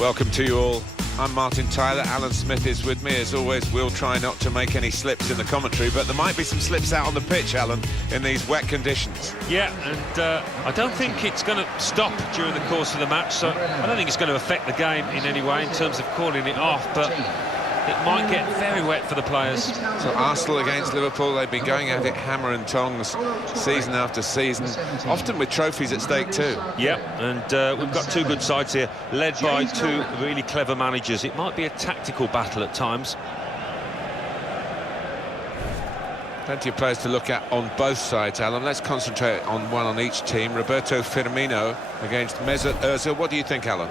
Welcome to you all. I'm Martin Tyler. Alan Smith is with me. As always, we'll try not to make any slips in the commentary, but there might be some slips out on the pitch, Alan, in these wet conditions. Yeah, and I don't think it's going to stop during the course of the match, so I don't think it's going to affect the game in any way in terms of calling it off, but it might get very wet for the players. So Arsenal against Liverpool, they've been going at it hammer and tongs season after season, often with trophies at stake too. Yeah, and we've got two good sides here, led by two really clever managers. It might be a tactical battle at times. Plenty of players to look at on both sides, Alan. Let's concentrate on one on each team. Roberto Firmino against Mesut Ozil. What do you think, Alan?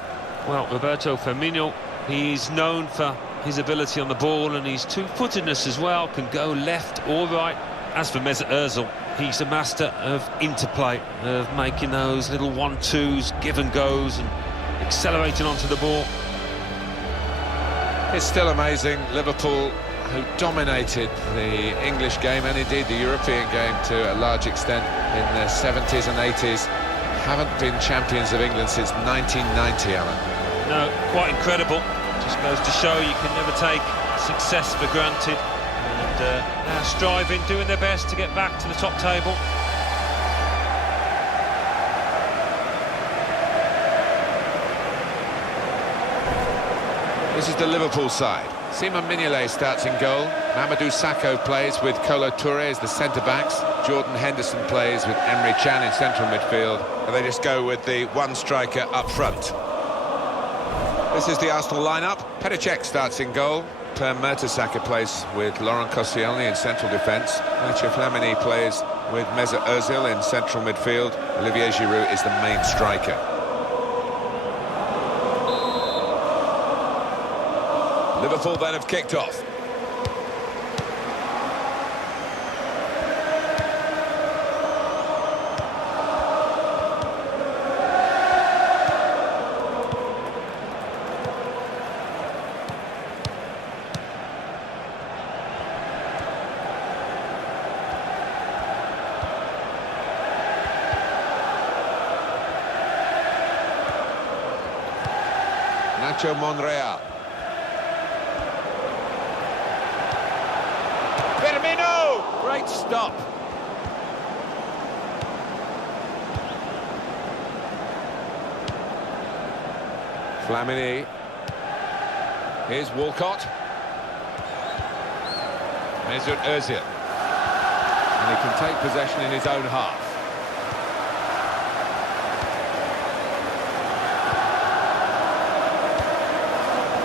Well, Roberto Firmino, he's known for his ability on the ball and his two-footedness as well, can go left or right. As for Mesut Ozil, he's a master of interplay, of making those little 1-2s, give and goes, and accelerating onto the ball. It's still amazing. Liverpool, who dominated the English game and indeed the European game to a large extent in the 70s and 80s, haven't been champions of England since 1990, Alan. No, quite incredible. Just goes to show you can never take success for granted, and now striving, doing their best to get back to the top table. This is the Liverpool side. Simon Mignolet starts in goal. Mamadou Sakho plays with Kolo Touré as the centre-backs. Jordan Henderson plays with Emre Can in central midfield. And they just go with the one striker up front. This is the Arsenal lineup. Petr Cech starts in goal. Per Mertesacker plays with Laurent Koscielny in central defence. Mathieu Flamini plays with Mesut Ozil in central midfield. Olivier Giroud is the main striker. Liverpool then have kicked off. Nacho Monreal. Firmino! Great stop. Flamini. Here's Walcott. Mesut Ozil. And he can take possession in his own half.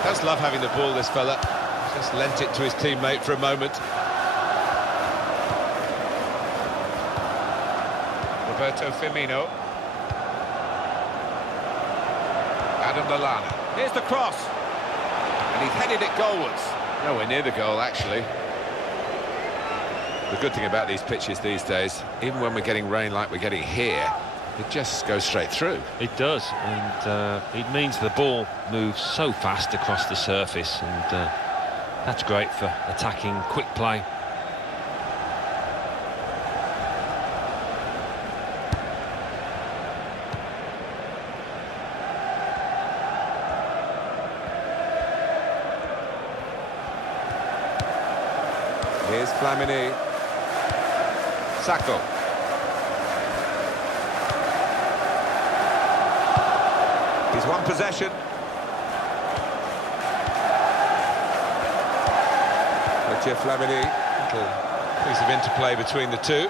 Does love having the ball, this fella. Just lent it to his teammate for a moment. Roberto Firmino. Adam Lallana. Here's the cross. And he's headed it goalwards. Nowhere near the goal, actually. The good thing about these pitches these days, even when we're getting rain like we're getting here, it just goes straight through. It does, and it means the ball moves so fast across the surface, and that's great for attacking quick play. Here's Flamini. Sakho. He's won possession. Mathieu Flamini. Little piece of interplay between the two.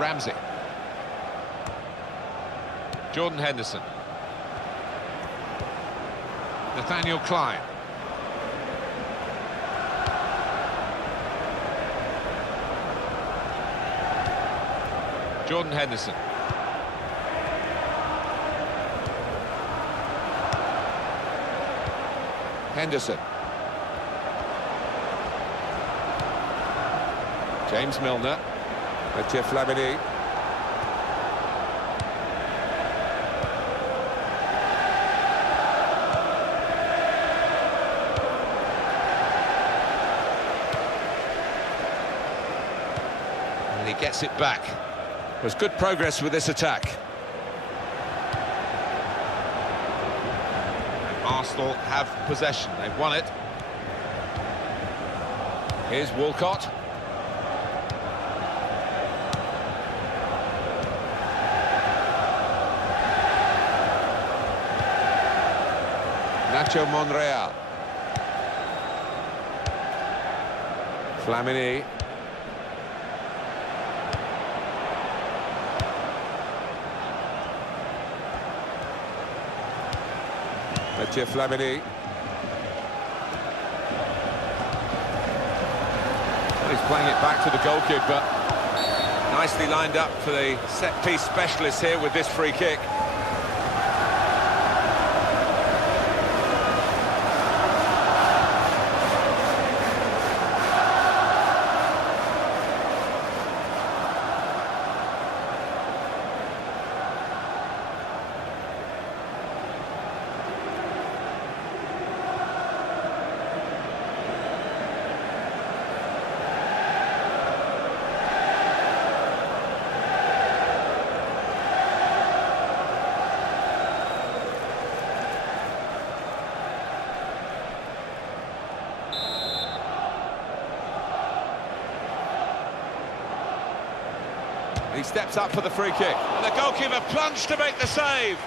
Ramsey. Jordan Henderson. Nathaniel Klein. Jordan Henderson. Henderson. James Milner. Mathieu Flamini. And he gets it back. There's good progress with this attack. Arsenal have possession. They've won it. Here's Walcott. Nacho Monreal. Flamini. Mathieu Flamini. He's playing it back to the goalkeeper. Nicely lined up for the set-piece specialist here with this free kick. He steps up for the free kick. And the goalkeeper plunged to make the save.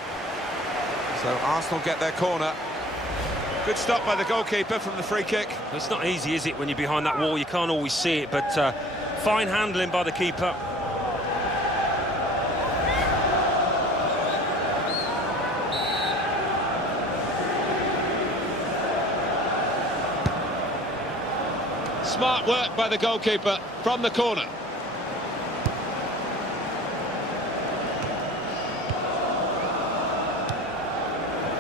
So Arsenal get their corner. Good stop by the goalkeeper from the free kick. It's not easy, is it, when you're behind that wall? You can't always see it, but fine handling by the keeper. Smart work by the goalkeeper from the corner.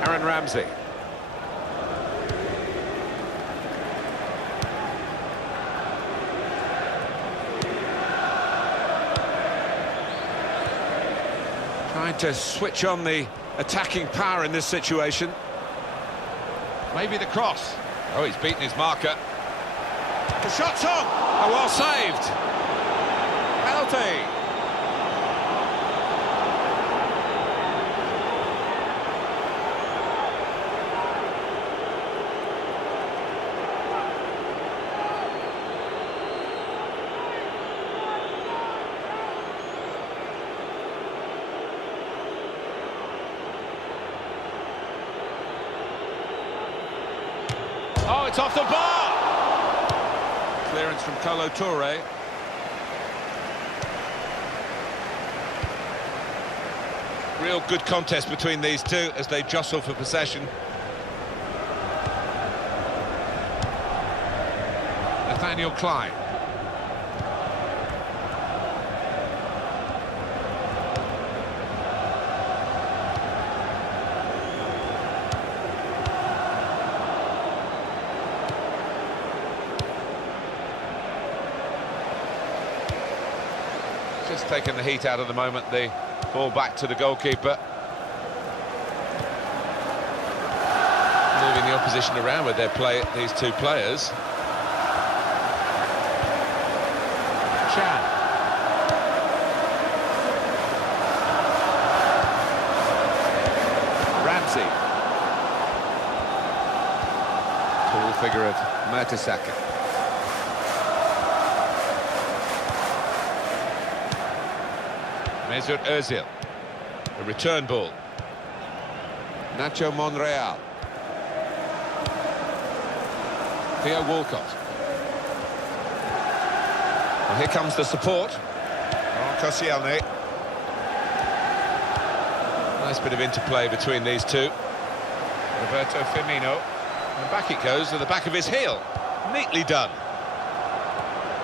Aaron Ramsey. Trying to switch on the attacking power in this situation. Maybe the cross. Oh, he's beaten his marker. The shot's on! Oh, well saved. Penalty. Oh, it's off the bar! Clearance from Kolo Touré. Real good contest between these two as they jostle for possession. Nathaniel Klein. Just taking the heat out of the moment, the ball back to the goalkeeper. Moving the opposition around with their play, these two players. Chan. Ramsey. Tall figure of Mertesacker. Mesut Ozil, a return ball. Nacho Monreal. Theo Walcott. Well, here comes the support. Oh, Koscielny. Nice bit of interplay between these two. Roberto Firmino. And back it goes to the back of his heel. Neatly done.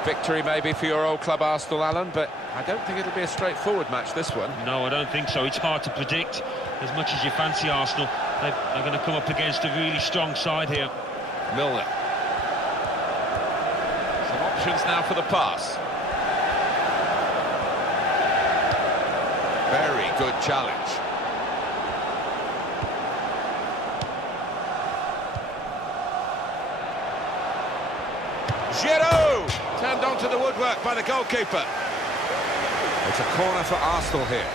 Victory maybe for your old club Arsenal, Alan, but I don't think it'll be a straightforward match, this one. No, I don't think so. It's hard to predict. As much as you fancy Arsenal, they're going to come up against a really strong side here. Milner. Some options now for the pass. Very good challenge. Giroud! Turned onto the woodwork by the goalkeeper. It's a corner for Arsenal here.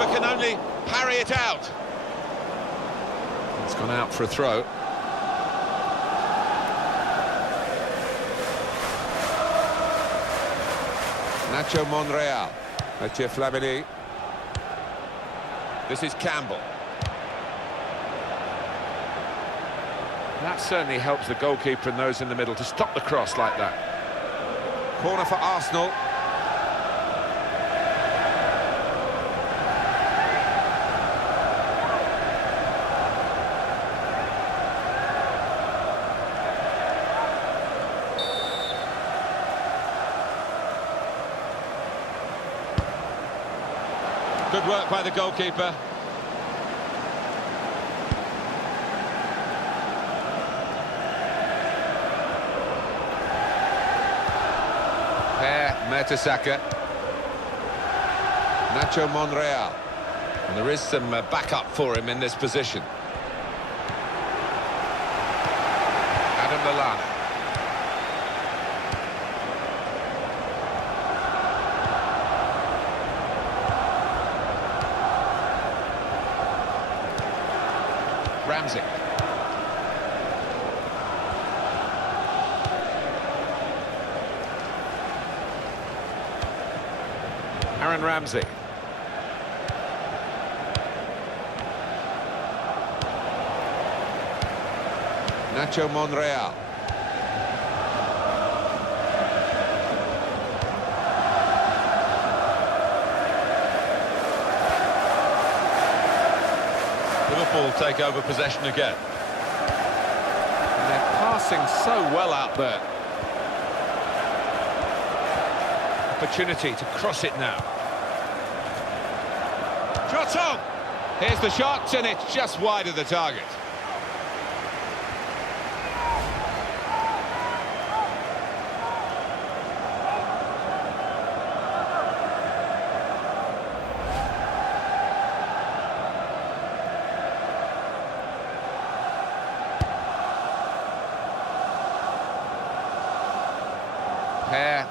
Keeper can only parry it out. It's gone out for a throw. Nacho Monreal. Mathieu Flamini. This is Campbell. That certainly helps the goalkeeper and those in the middle to stop the cross like that. Corner for Arsenal. Good work by the goalkeeper. Mertesacker. Nacho Monreal. And there is some backup for him in this position. Adam Lallana. Ramsey. Aaron Ramsey. Nacho Monreal. Liverpool take over possession again. And they're passing so well out there. Opportunity to cross it now. Shot on! Here's the shot, and it's just wide of the target.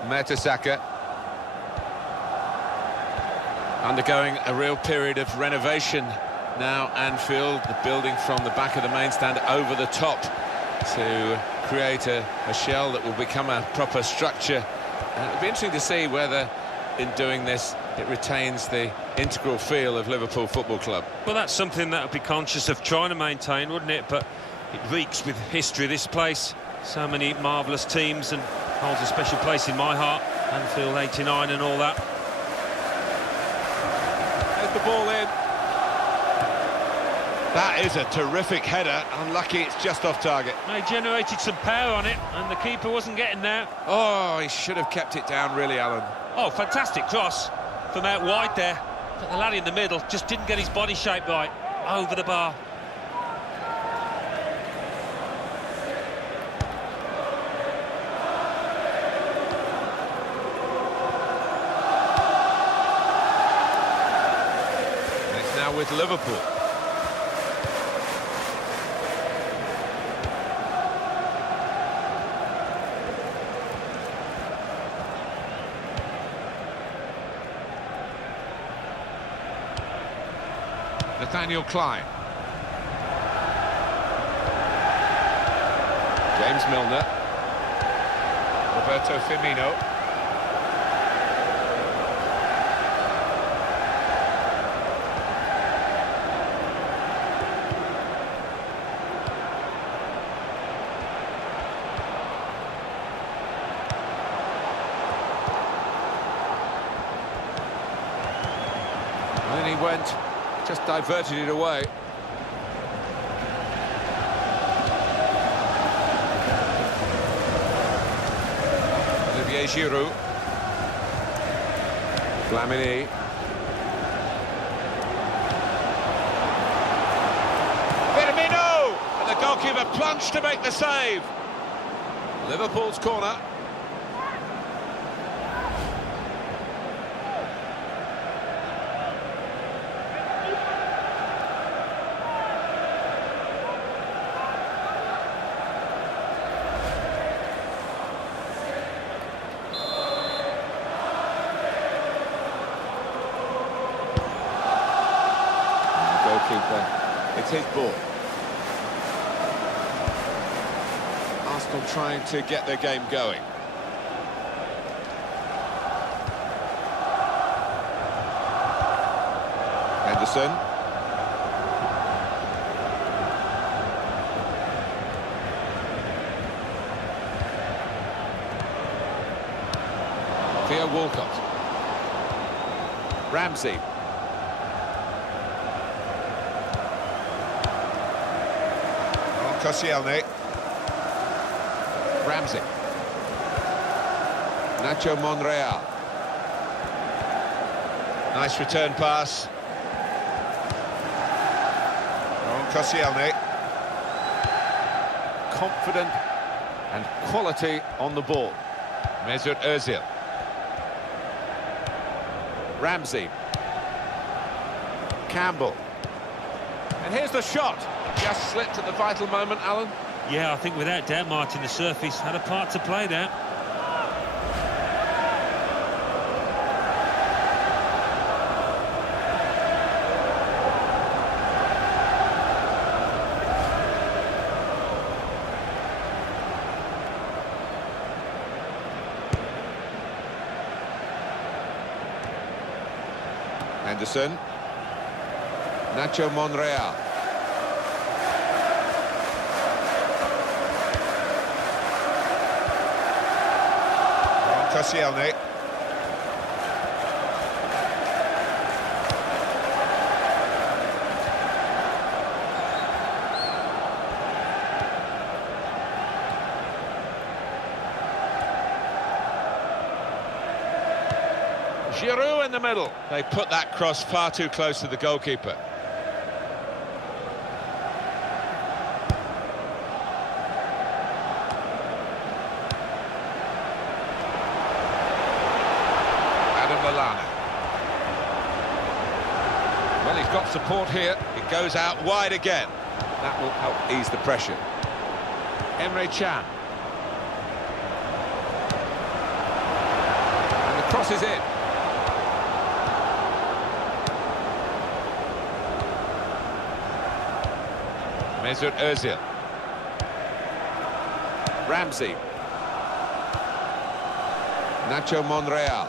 Mertesacker. Undergoing a real period of renovation now, Anfield, the building from the back of the main stand over the top to create a shell that will become a proper structure. It'll be interesting to see whether, in doing this, it retains the integral feel of Liverpool Football Club. Well, that's something that would be conscious of trying to maintain, wouldn't it? But it reeks with history, this place. So many marvellous teams, and holds a special place in my heart. Anfield 89 and all that. There's the ball in. That is a terrific header. Unlucky it's just off target. They generated some power on it, and the keeper wasn't getting there. Oh, he should have kept it down, really, Alan. Oh, fantastic cross from out wide there. But the lad in the middle just didn't get his body shape right. Over the bar. With Liverpool. Nathaniel Klein. James Milner. Roberto Firmino. And then he went, just diverted it away. Olivier Giroud. Flamini. Firmino! And the goalkeeper plunged to make the save. Liverpool's corner. It's his ball. Arsenal trying to get their game going. Henderson. Theo Walcott. Ramsey. Koscielny. Ramsey. Nacho Monreal. Nice return pass. Koscielny. Confident and quality on the ball. Mesut Ozil. Ramsey. Campbell. And here's the shot. Just slipped at the vital moment, Alan. Yeah, I think without doubt, Martin, the surface had a part to play there. Henderson. Nacho Monreal. Koscielny. Giroud in the middle. They put that cross far too close to the goalkeeper. Well, he's got support here. It goes out wide again. That will help ease the pressure. Emre Can. And the cross is in. Mesut Ozil. Ramsey. Nacho Monreal.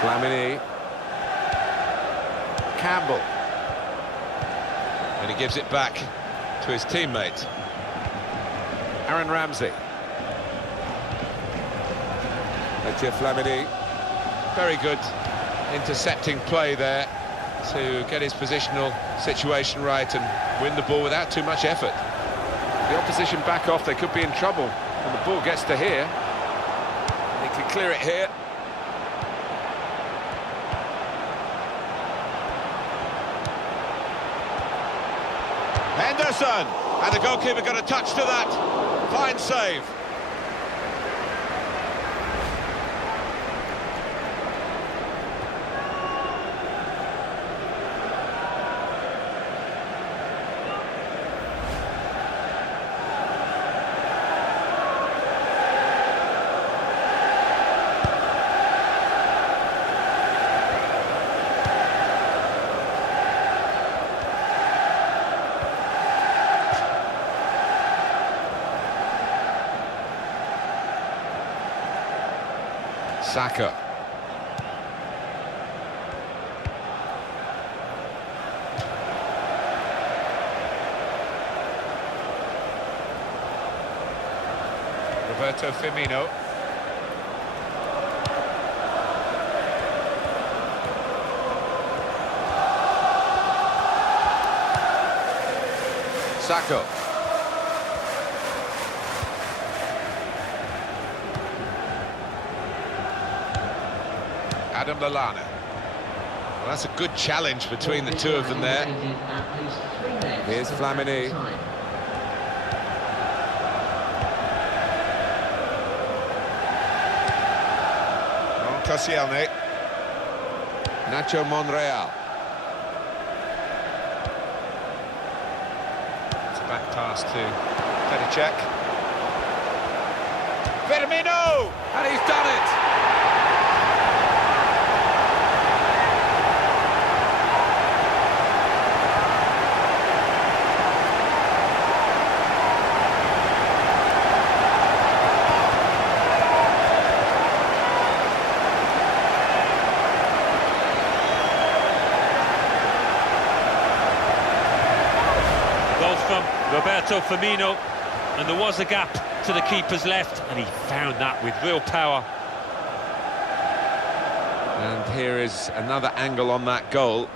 Flamini. Campbell. And he gives it back to his teammate. Aaron Ramsey. Mathieu Flamini. Very good intercepting play there to get his positional situation right and win the ball without too much effort. The opposition back off, they could be in trouble when the ball gets to here. And he can clear it here. Henderson! And the goalkeeper got a touch to that. Fine save. Saka. Roberto Firmino. Saka. Adam Lallana. Well, that's a good challenge between the two of them there. Here's Flamini. Koscielny. Nacho Monreal. It's a back pass to Pedicek. Firmino! And he's done it! Roberto Firmino, and there was a gap to the keeper's left, and he found that with real power. And here is another angle on that goal.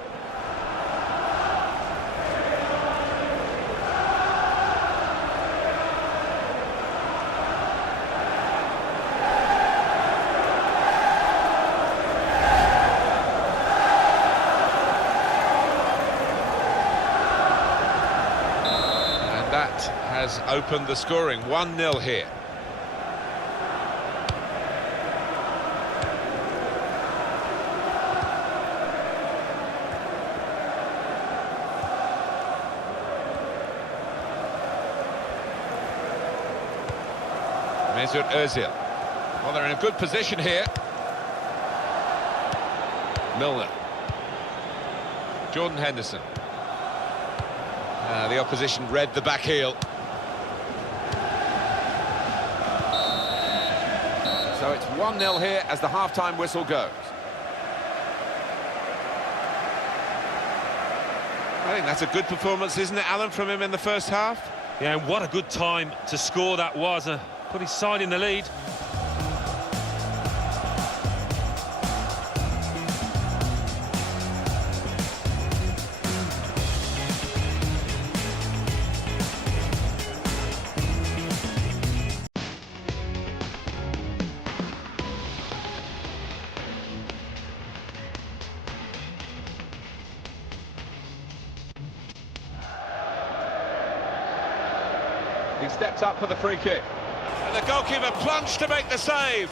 That has opened the scoring. 1-0 here. Mesut Ozil. Well, they're in a good position here. Milner. Jordan Henderson. The opposition read the back heel. So it's 1-0 here as the half-time whistle goes. I think that's a good performance, isn't it, Alan, from him in the first half? Yeah, and what a good time to score that was. Put his side in the lead. He steps up for the free kick. And the goalkeeper plunged to make the save.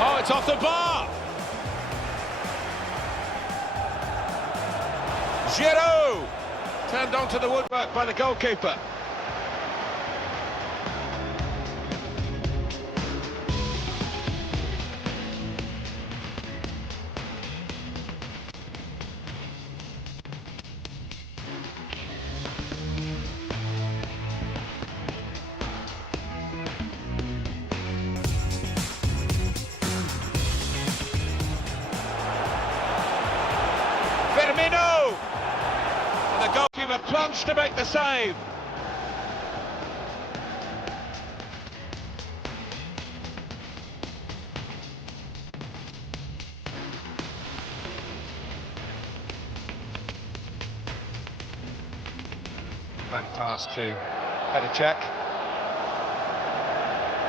Oh, it's off the bar. Giroud turned onto the woodwork by the goalkeeper. Firmino! And the goalkeeper plunged to make the save. Back pass to header check.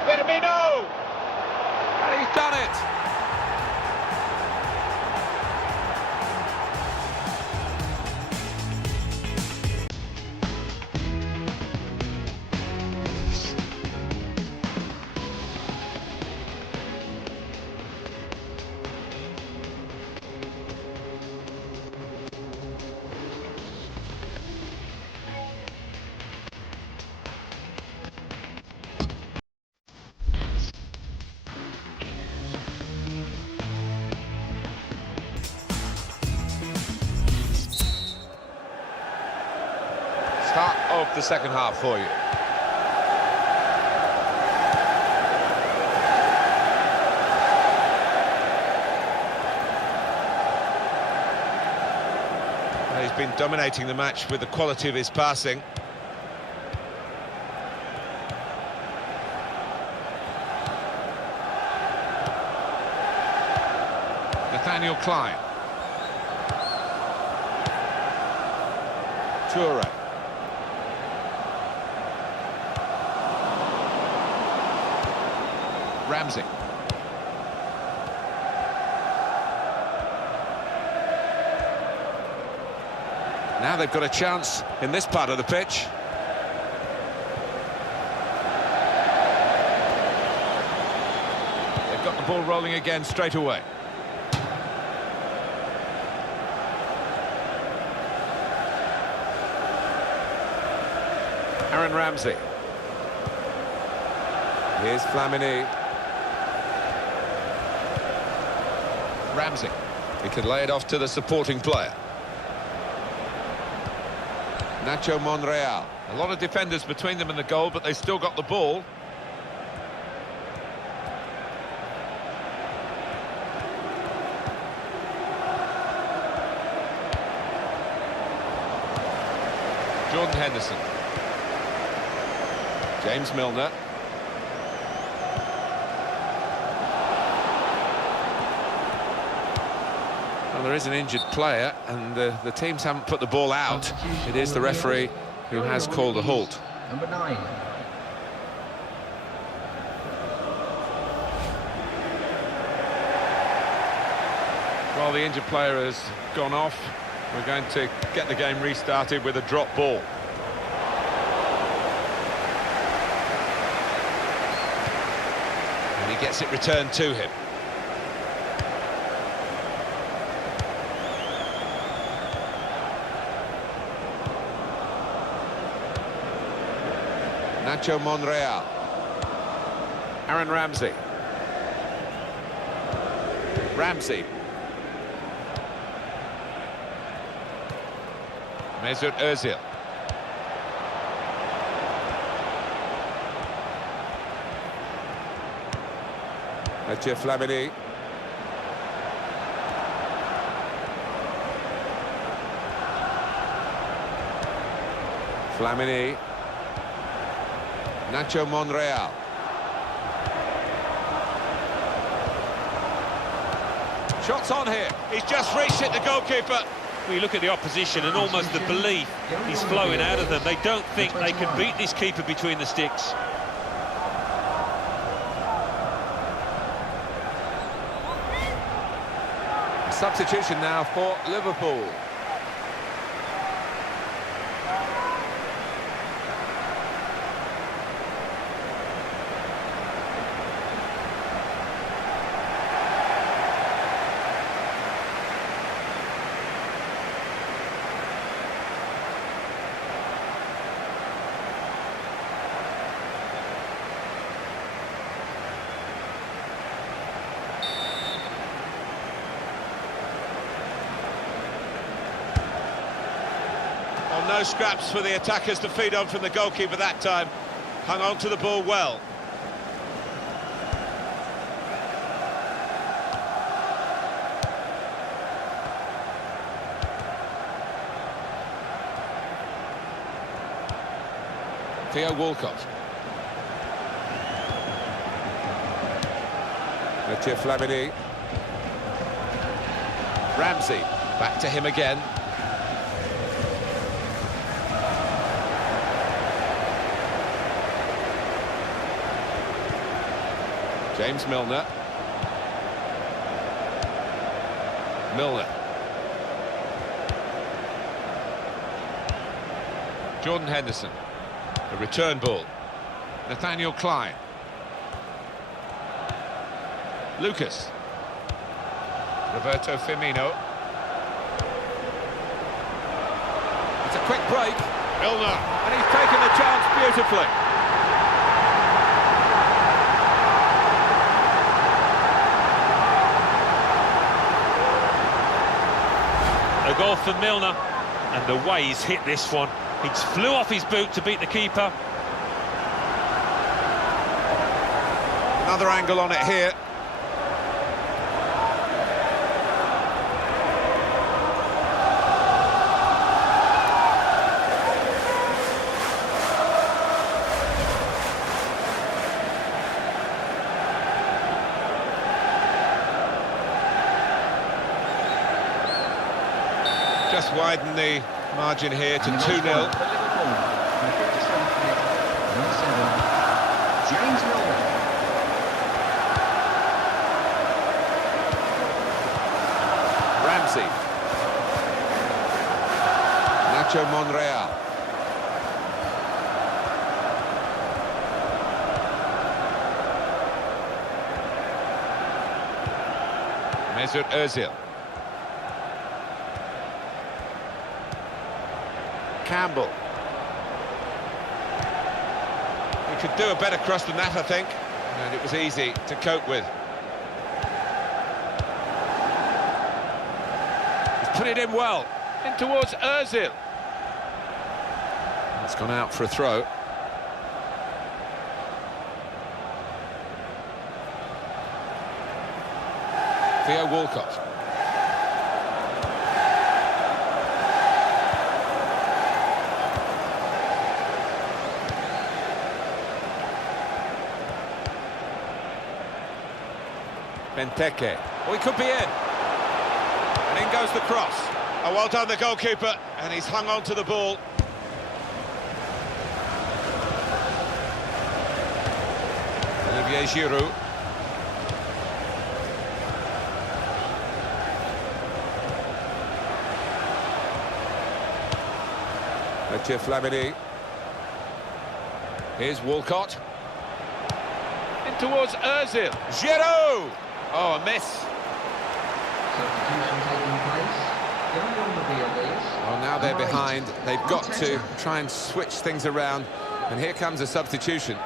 Firmino! And he's done it! Start of the second half for you. Well, he's been dominating the match with the quality of his passing. Nathaniel Klein. Toure. Ramsey. Now they've got a chance in this part of the pitch. They've got the ball rolling again straight away. Aaron Ramsey. Here's Flamini. Ramsey. He can lay it off to the supporting player. Nacho Monreal. A lot of defenders between them and the goal, but they still got the ball. Jordan Henderson. James Milner. Well, there is an injured player, and the teams haven't put the ball out. It is the referee who has called a halt. Number 9. Well, the injured player has gone off. We're going to get the game restarted with a drop ball. And he gets it returned to him. Nacho Monreal. Aaron Ramsey. Ramsey. Mesut Özil. Mathieu Flamini. Flamini. Nacho Monreal. Shots on here. He's just reached it, the goalkeeper. Well, you look at the opposition and almost the belief is flowing out of them. They don't think they can beat this keeper between the sticks. Substitution now for Liverpool. No scraps for the attackers to feed on from the goalkeeper that time. Hung on to the ball well. Theo Walcott. Mathieu Flamini. Ramsey. Back to him again. James Milner. Milner. Jordan Henderson. The return ball. Nathaniel Klein. Lucas. Roberto Firmino. It's a quick break. Milner. And he's taken the chance beautifully. A goal for Milner, and the way he's hit this one. He flew off his boot to beat the keeper. Another angle on it here. Just widen the margin here to 2-0. Number 7, James Milner. Ramsey. Nacho Monreal. Mesut Özil. Campbell. He could do a better cross than that, I think, and it was easy to cope with. He's put it in well, in towards Özil. It's gone out for a throw. Theo Walcott. Benteke. Oh, he could be in. And in goes the cross. Oh, well done, the goalkeeper. And he's hung on to the ball. Olivier Giroud. Mathieu Flamini. Here's Walcott. In towards Ozil. Giroud! Oh, a miss. Substitution taking place. Well, now they're behind. They've got to try and switch things around. And here comes a substitution.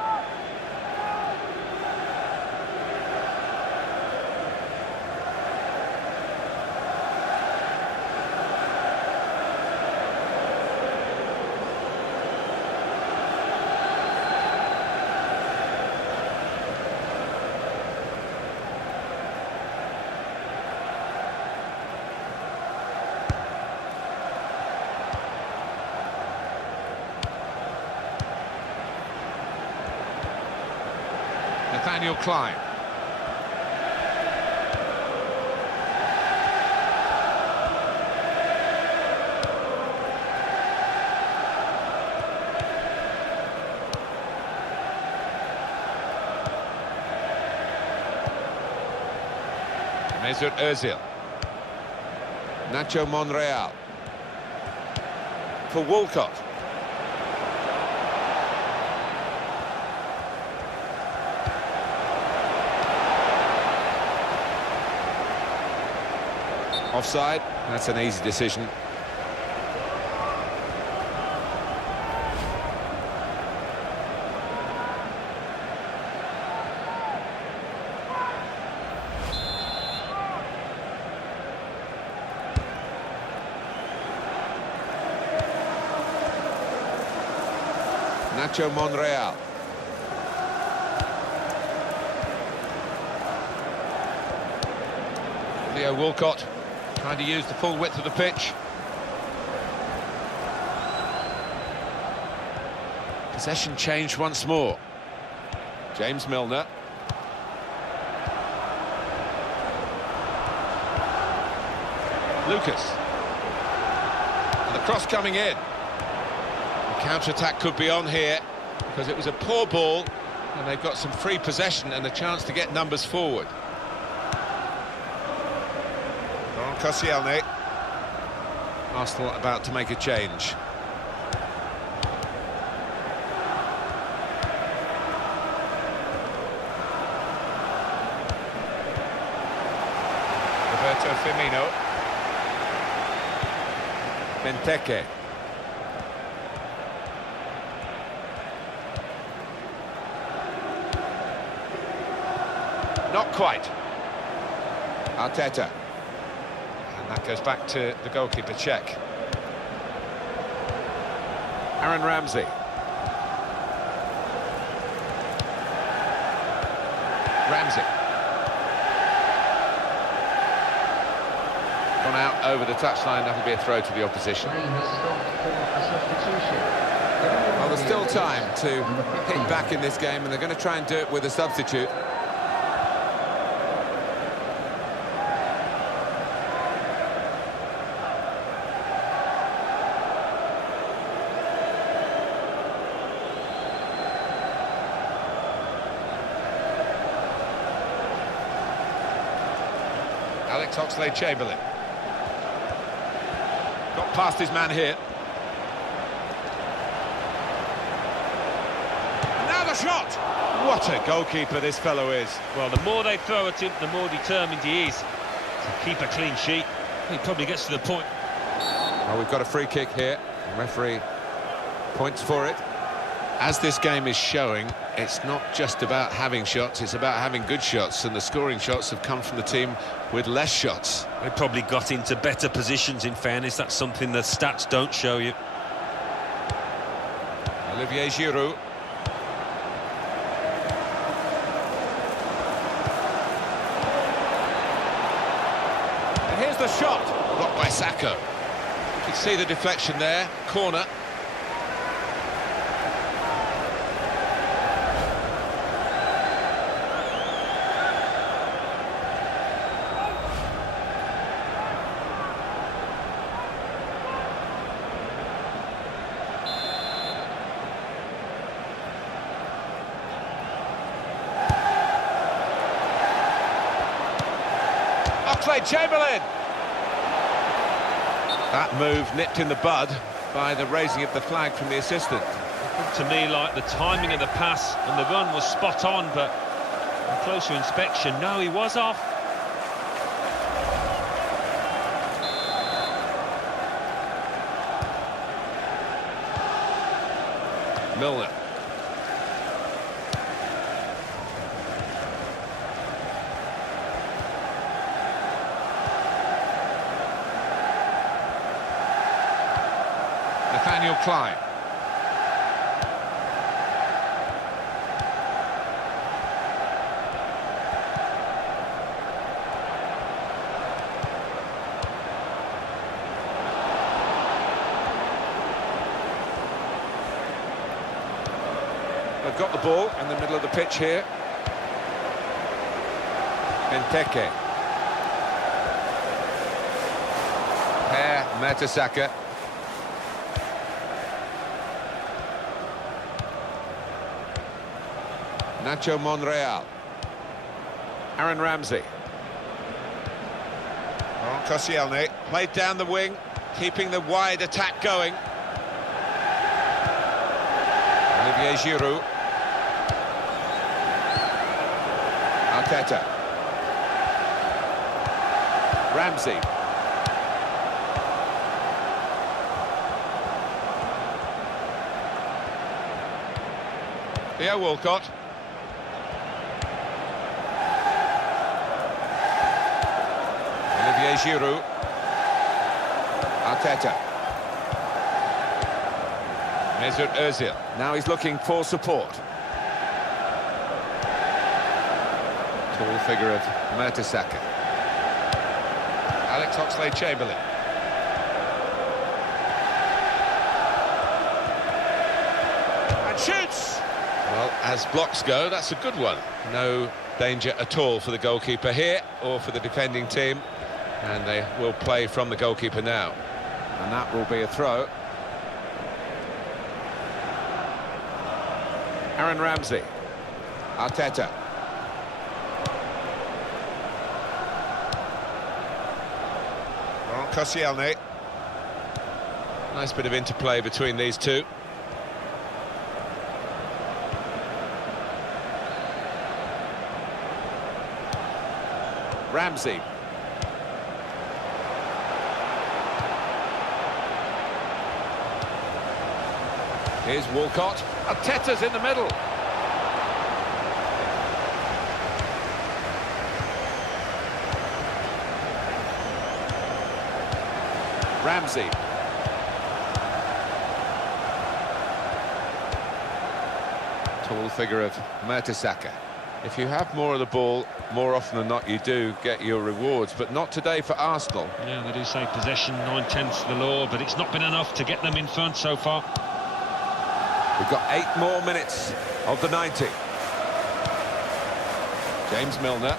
Nathaniel Klein. Mesut Ozil. Nacho Monreal. For Walcott. Offside. That's an easy decision. Nacho Monreal. Theo Walcott trying to use the full width of the pitch. Possession changed once more. James Milner. Lucas. And the cross coming in. The counter-attack could be on here because it was a poor ball and they've got some free possession and a chance to get numbers forward. Koscielny. Arsenal about to make a change. Roberto Firmino. Benteke. Not quite. Arteta. And that goes back to the goalkeeper check. Aaron Ramsey. Ramsey. Gone out over the touchline, that'll be a throw to the opposition. Well, there's still time to hit back in this game, and they're going to try and do it with a substitute. Alex Oxlade-Chamberlain. Got past his man here. Now the shot! What a goalkeeper this fellow is. Well, the more they throw at him, the more determined he is to keep a clean sheet. He probably gets to the point. Well, we've got a free kick here. The referee points for it. As this game is showing, it's not just about having shots, it's about having good shots, and the scoring shots have come from the team with less shots. They probably got into better positions, in fairness. That's something the stats don't show you. Olivier Giroud. And here's the shot. Blocked by Sacco. You can see the deflection there. Corner. Chamberlain. That move nipped in the bud by the raising of the flag from the assistant. It looked to me like the timing of the pass and the run was spot on, but on closer inspection, no, he was off. Milner. Nathaniel Klein. They've got the ball in the middle of the pitch here. Benteke. Per Mertesacker. Nacho Monreal. Aaron Ramsey. Koscielny played down the wing, keeping the wide attack going. Olivier Giroud. Arteta. Ramsey. Theo Walcott. Olivier Giroud. Arteta. Mesut Ozil. Now he's looking for support. Tall figure of Mertesacker. Alex Oxlade-Chamberlain. And shoots! Well, as blocks go, that's a good one. No danger at all for the goalkeeper here, or for the defending team. And they will play from the goalkeeper now. And that will be a throw. Aaron Ramsey. Arteta. Koscielny. Nice bit of interplay between these two. Ramsey. Here's Walcott. Arteta's in the middle. Ramsey. Tall figure of Mertesacker. If you have more of the ball, more often than not you do get your rewards, but not today for Arsenal. Yeah, they do say possession 9/10 the law, but it's not been enough to get them in front so far. We've got 8 more minutes of the 90. James Milner.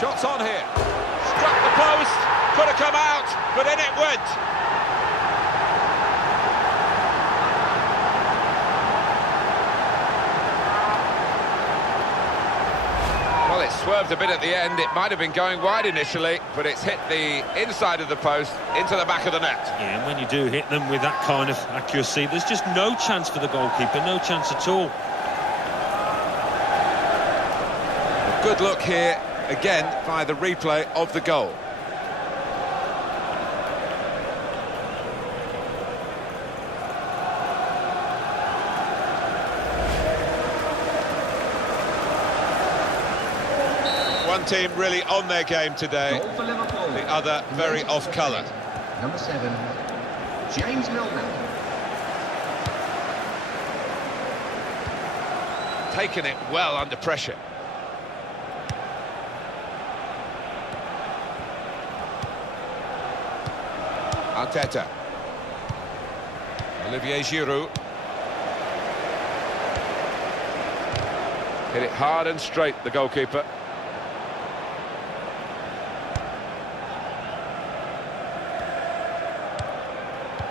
Shots on here. Struck the post. Could have come out, but in it went. Well, it swerved a bit at the end. It might have been going wide initially, but it's hit the inside of the post into the back of the net. Yeah, and when you do hit them with that kind of accuracy, there's just no chance for the goalkeeper, no chance at all. A good look here, again, by the replay of the goal. One team really on their game today, Goal for Liverpool. the other very off-colour. Number 7, James Milner. Taken it well under pressure. Arteta. Olivier Giroud. Hit it hard and straight, the goalkeeper.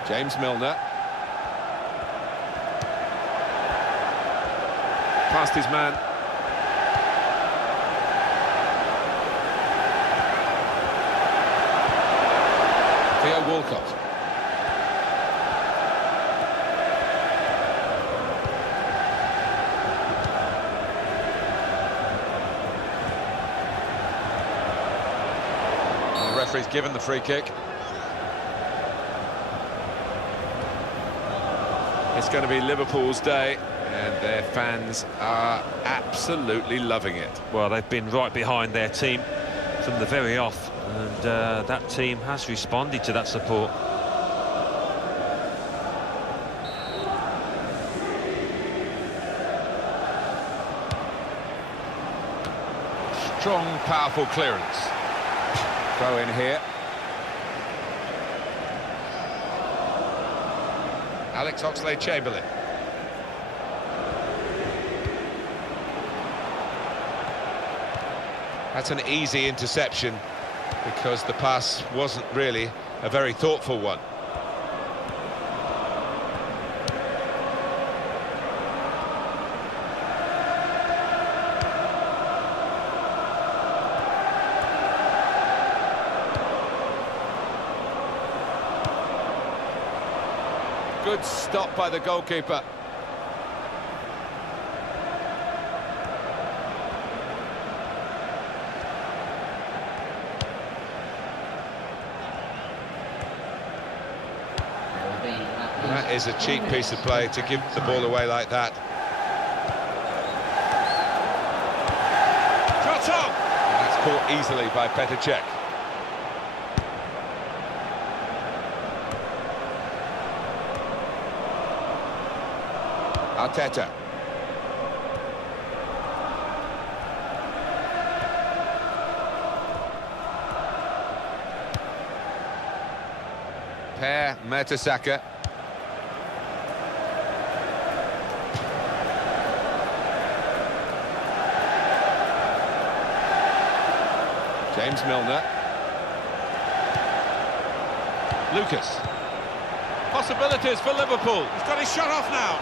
James Milner. Past his man. Theo Walcott. And the referee's given the free kick. It's going to be Liverpool's day, and their fans are absolutely loving it. Well, they've been right behind their team from the very off, and that team has responded to that support. Strong, powerful clearance. Throw in here. Alex Oxlade-Chamberlain. That's an easy interception because the pass wasn't really a very thoughtful one. Good stop by the goalkeeper. That is a cheap piece of play to give the ball away like that. Shot on! And that's caught easily by Petr Cech. Arteta. Per Mertesacker. James Milner. Lucas. Possibilities for Liverpool. He's got his shot off now.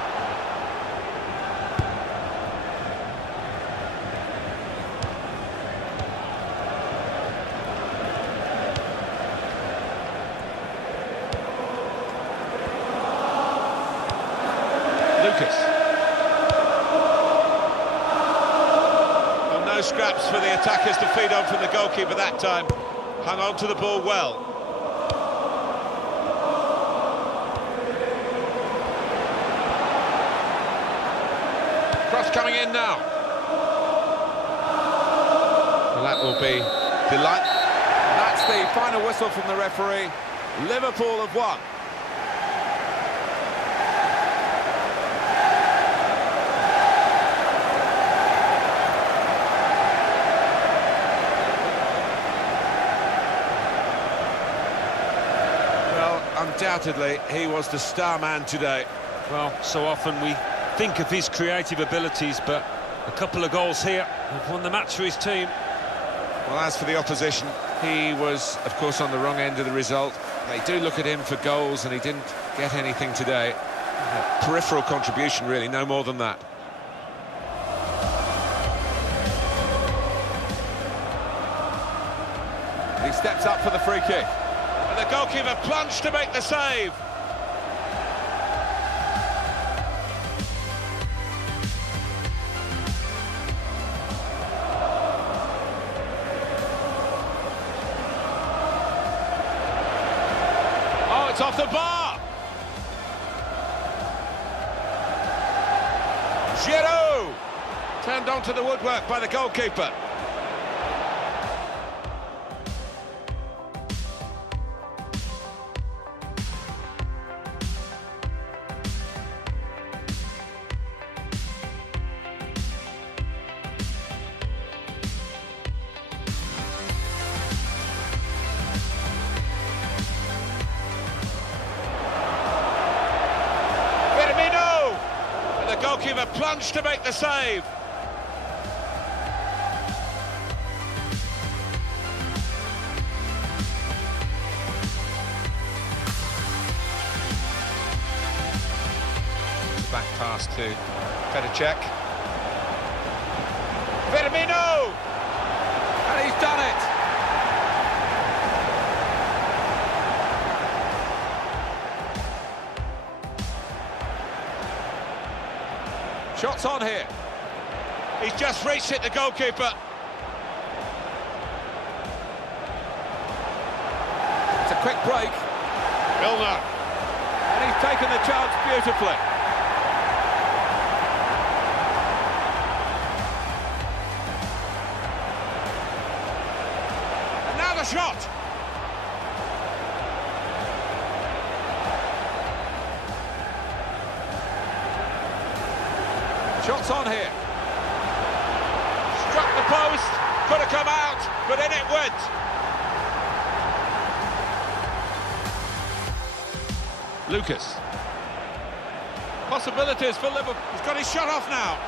Well, no scraps for the attackers to feed on from the goalkeeper that time. Hung on to the ball well. Cross coming in now. Well, that will be delight. And that's the final whistle from the referee. Liverpool have won. Undoubtedly, he was the star man today. Well, so often we think of his creative abilities, but a couple of goals here have won the match for his team. Well, as for the opposition, he was, of course, on the wrong end of the result. They do look at him for goals, and he didn't get anything today. A peripheral contribution, really, no more than that. He steps up for the free kick. And the goalkeeper plunged to make the save. Oh, it's off the bar. Giroud turned onto the woodwork by the goalkeeper. plunge to make the save. Back pass to Petacek. Firmino! And he's done it! Shots on here. He's just reached it, the goalkeeper. It's a quick break. Milner. And he's taken the chance beautifully. And now the shot. Shots on here. Struck the post, could have come out, but in it went. Lucas. Possibilities for Liverpool. He's got his shot off now.